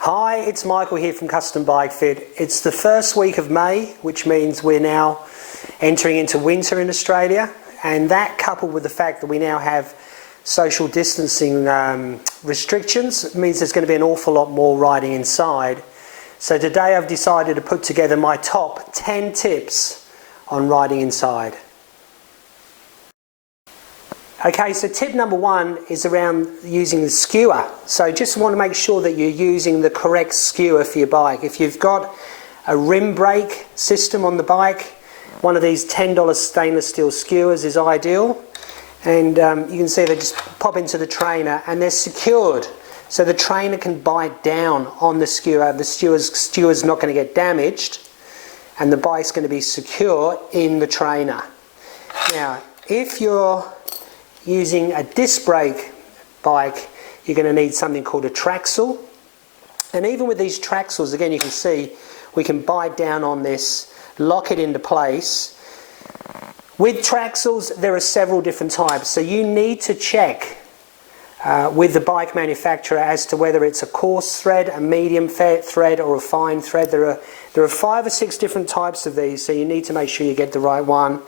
Hi, it's Michael here from Custom Bike Fit. It's the first week of May, which means we're now entering into winter in Australia, and that coupled with the fact that we now have social distancing restrictions means there's going to be an awful lot more riding inside. So today I've decided to put together my top 10 tips on riding inside. Okay, so tip number one is around using the skewer. So just want to make sure that you're using the correct skewer for your bike. If you've got a rim brake system on the bike, one of these $10 stainless steel skewers is ideal. And you can see they just pop into the trainer and they're secured. So the trainer can bite down on the skewer. The skewer's not going to get damaged and the bike's going to be secure in the trainer. Now, if you're using a disc brake bike, you're going to need something called a traxle. And even with these traxles, again, you can see we can bite down on this, lock it into place. With traxles, there are several different types, so you need to check with the bike manufacturer as to whether it's a coarse thread, a medium thread, or a fine thread. There are 5 or 6 different types of these, so you need to make sure you get the right one.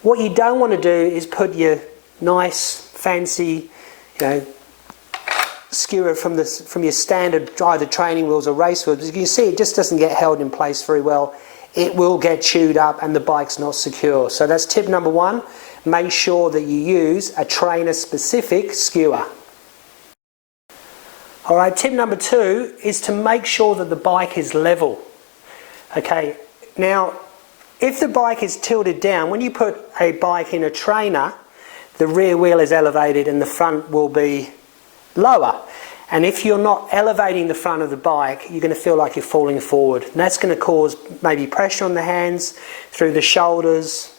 What you don't want to do is put your nice, fancy, skewer from your standard either training wheels or race wheels. As you can see, it just doesn't get held in place very well. It will get chewed up and the bike's not secure. So that's tip number one. Make sure that you use a trainer-specific skewer. Alright, tip number two is to make sure that the bike is level. Okay, now if the bike is tilted down, when you put a bike in a trainer, the rear wheel is elevated and the front will be lower. And if you're not elevating the front of the bike, you're going to feel like you're falling forward. And that's going to cause maybe pressure on the hands, through the shoulders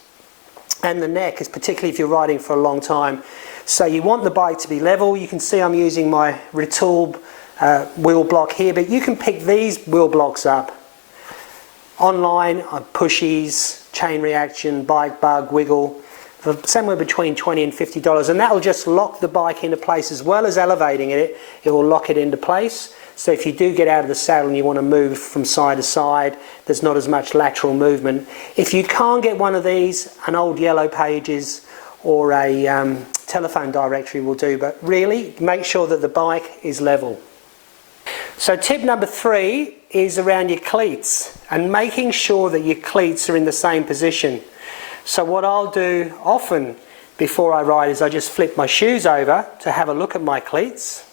and the neck, particularly if you're riding for a long time. So you want the bike to be level. You can see I'm using my Retool wheel block here, but you can pick these wheel blocks up online on Pushies, Chain Reaction, Bike Bug, Wiggle, for somewhere between $20 and $50, and that will just lock the bike into place as well as elevating it. It will lock it into place. So if you do get out of the saddle and you want to move from side to side, there's not as much lateral movement. If you can't get one of these, an old Yellow Pages or a telephone directory will do, but really make sure that the bike is level. So tip number three is around your cleats and making sure that your cleats are in the same position. So what I'll do often before I ride is I just flip my shoes over to have a look at my cleats.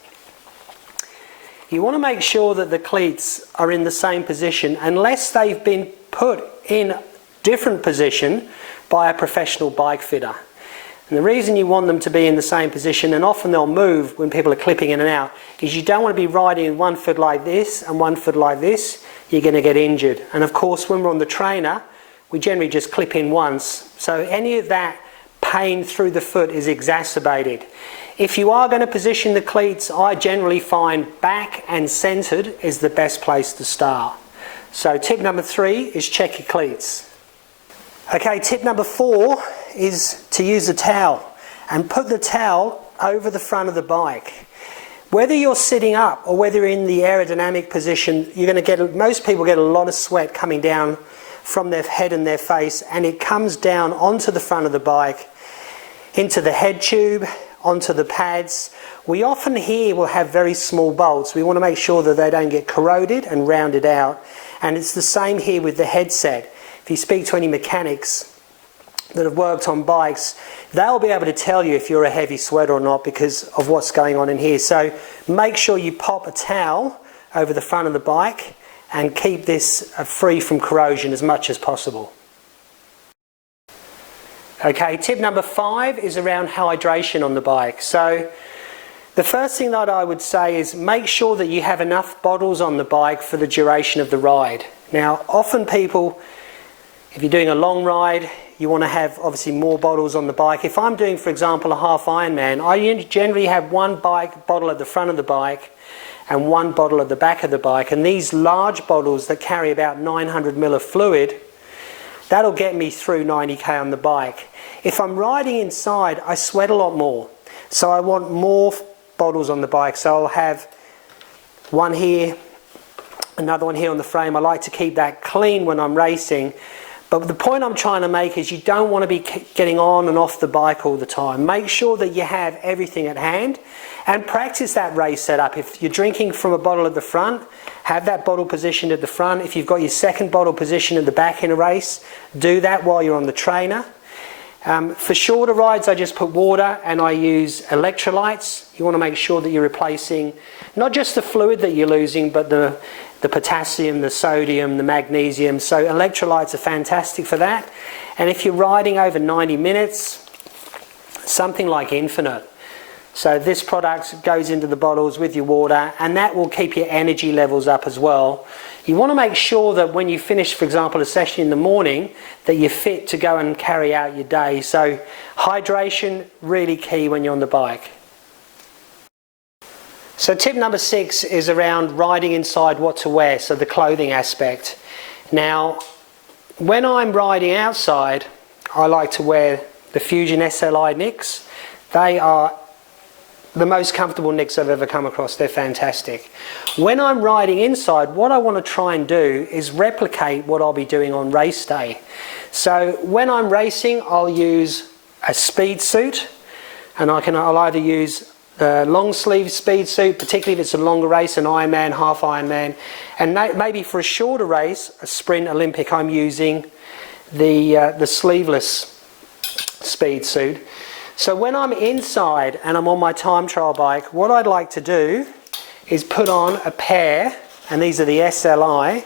You want to make sure that the cleats are in the same position unless they've been put in different position by a professional bike fitter. And the reason you want them to be in the same position, and often they'll move when people are clipping in and out, is you don't want to be riding in one foot like this and one foot like this. You're going to get injured. And of course, when we're on the trainer, we generally just clip in once. So any of that pain through the foot is exacerbated. If you are going to position the cleats, I generally find back and centered is the best place to start. So tip number three is check your cleats. Okay, tip number four is to use a towel and put the towel over the front of the bike. Whether you're sitting up or whether you're in the aerodynamic position, you're going to get, most people get a lot of sweat coming down from their head and their face, and it comes down onto the front of the bike, into the head tube, onto the pads. We often here will have very small bolts. We want to make sure that they don't get corroded and rounded out. And it's the same here with the headset. If you speak to any mechanics that have worked on bikes, they'll be able to tell you if you're a heavy sweater or not because of what's going on in here. So make sure you pop a towel over the front of the bike and keep this free from corrosion as much as possible. Okay, tip number 5 is around hydration on the bike. So the first thing that I would say is make sure that you have enough bottles on the bike for the duration of the ride. Now, often people, if you're doing a long ride, you want to have obviously more bottles on the bike. If I'm doing, for example, a half Ironman, I generally have one bottle at the front of the bike and one bottle at the back of the bike, and these large bottles that carry about 900 ml of fluid, that'll get me through 90k on the bike. If I'm riding inside, I sweat a lot more, so I want more bottles on the bike. So I'll have one here Another one here on the frame. I like to keep that clean when I'm racing. But the point I'm trying to make is you don't want to be getting on and off the bike all the time. Make sure that you have everything at hand and practice that race setup. If you're drinking from a bottle at the front, have that bottle positioned at the front. If you've got your second bottle positioned at the back in a race, do that while you're on the trainer. For shorter rides, I just put water and I use electrolytes. You want to make sure that you're replacing not just the fluid that you're losing, but the potassium, the sodium, the magnesium. So electrolytes are fantastic for that. And if you're riding over 90 minutes, something like Infinite. So this product goes into the bottles with your water, and that will keep your energy levels up as well. You want to make sure that when you finish, for example, a session in the morning, that you're fit to go and carry out your day. So hydration, really key when you're on the bike. So tip number 6 is around riding inside what to wear, so the clothing aspect. Now, when I'm riding outside, I like to wear the Fusion SLI Nicks. They are the most comfortable Nicks I've ever come across. They're fantastic. When I'm riding inside, what I want to try and do is replicate what I'll be doing on race day. So when I'm racing, I'll use a speed suit, and I'll either use the long sleeve speed suit, particularly if it's a longer race, an Ironman, half Ironman, and maybe for a shorter race, a sprint, Olympic, I'm using the sleeveless speed suit. So when I'm inside and I'm on my time trial bike, what I'd like to do is put on a pair, and these are the SLI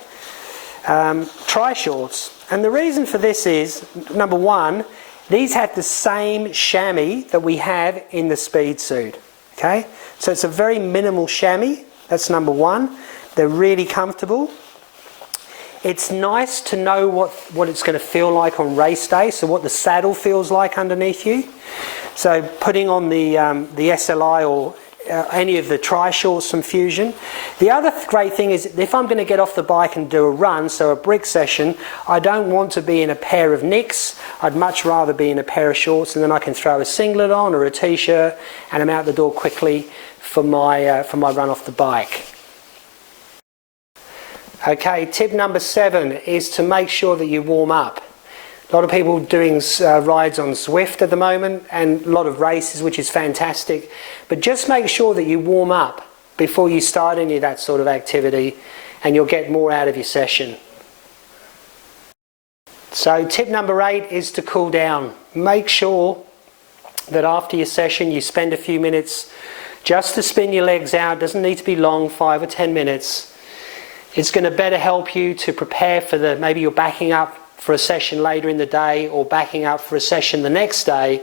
tri-shorts. And the reason for this is, number one, these have the same chamois that we have in the speed suit. Okay, so it's a very minimal chamois. That's number one. They're really comfortable. It's nice to know what it's going to feel like on race day, so what the saddle feels like underneath you. So putting on the SLI or any of the tri-shorts from Fusion. The other great thing is, if I'm going to get off the bike and do a run, so a brick session, I don't want to be in a pair of Nicks. I'd much rather be in a pair of shorts, and then I can throw a singlet on or a t-shirt, and I'm out the door quickly for my run off the bike. Okay, tip number 7 is to make sure that you warm up. A lot of people doing rides on Zwift at the moment, and a lot of races, which is fantastic. But just make sure that you warm up before you start any of that sort of activity, and you'll get more out of your session. So tip number 8 is to cool down. Make sure that after your session you spend a few minutes just to spin your legs out. It doesn't need to be long, 5 or 10 minutes. It's going to better help you to prepare for maybe you're backing up for a session later in the day, or backing up for a session the next day.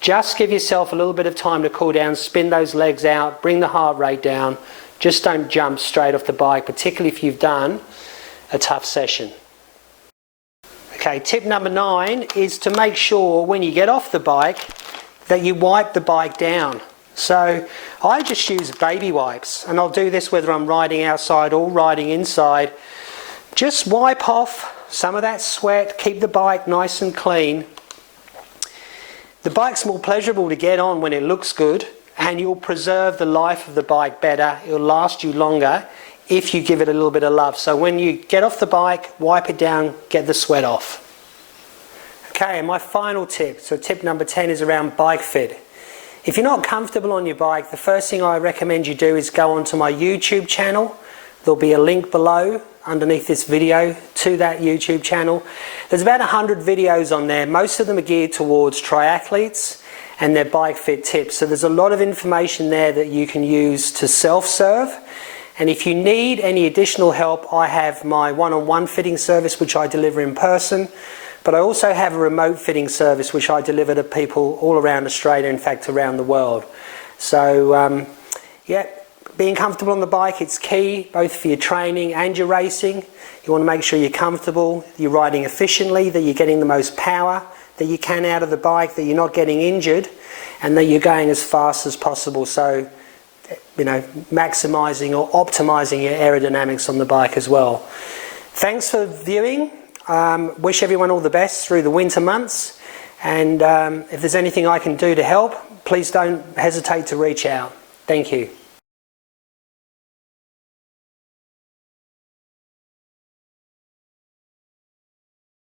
Just give yourself a little bit of time to cool down, spin those legs out, bring the heart rate down. Just don't jump straight off the bike, particularly if you've done a tough session. Okay, tip number 9 is to make sure when you get off the bike that you wipe the bike down. So I just use baby wipes, and I'll do this whether I'm riding outside or riding inside. Just wipe off some of that sweat, keep the bike nice and clean. The bike's more pleasurable to get on when it looks good, and you'll preserve the life of the bike better. It'll last you longer if you give it a little bit of love. So when you get off the bike, wipe it down, get the sweat off. Okay, and my final tip, so tip number 10, is around bike fit. If you're not comfortable on your bike, the first thing I recommend you do is go onto my YouTube channel. There'll be a link below underneath this video to that YouTube channel. There's about 100 videos on there. Most of them are geared towards triathletes and their bike fit tips. So there's a lot of information there that you can use to self-serve. And if you need any additional help, I have my one-on-one fitting service, which I deliver in person. But I also have a remote fitting service which I deliver to people all around Australia, in fact around the world. So yeah, being comfortable on the bike, it's key both for your training and your racing. You want to make sure you're comfortable, you're riding efficiently, that you're getting the most power that you can out of the bike, that you're not getting injured, and that you're going as fast as possible. So, you know, maximising or optimising your aerodynamics on the bike as well. Thanks for viewing. Wish everyone all the best through the winter months, and if there's anything I can do to help, please don't hesitate to reach out. Thank you.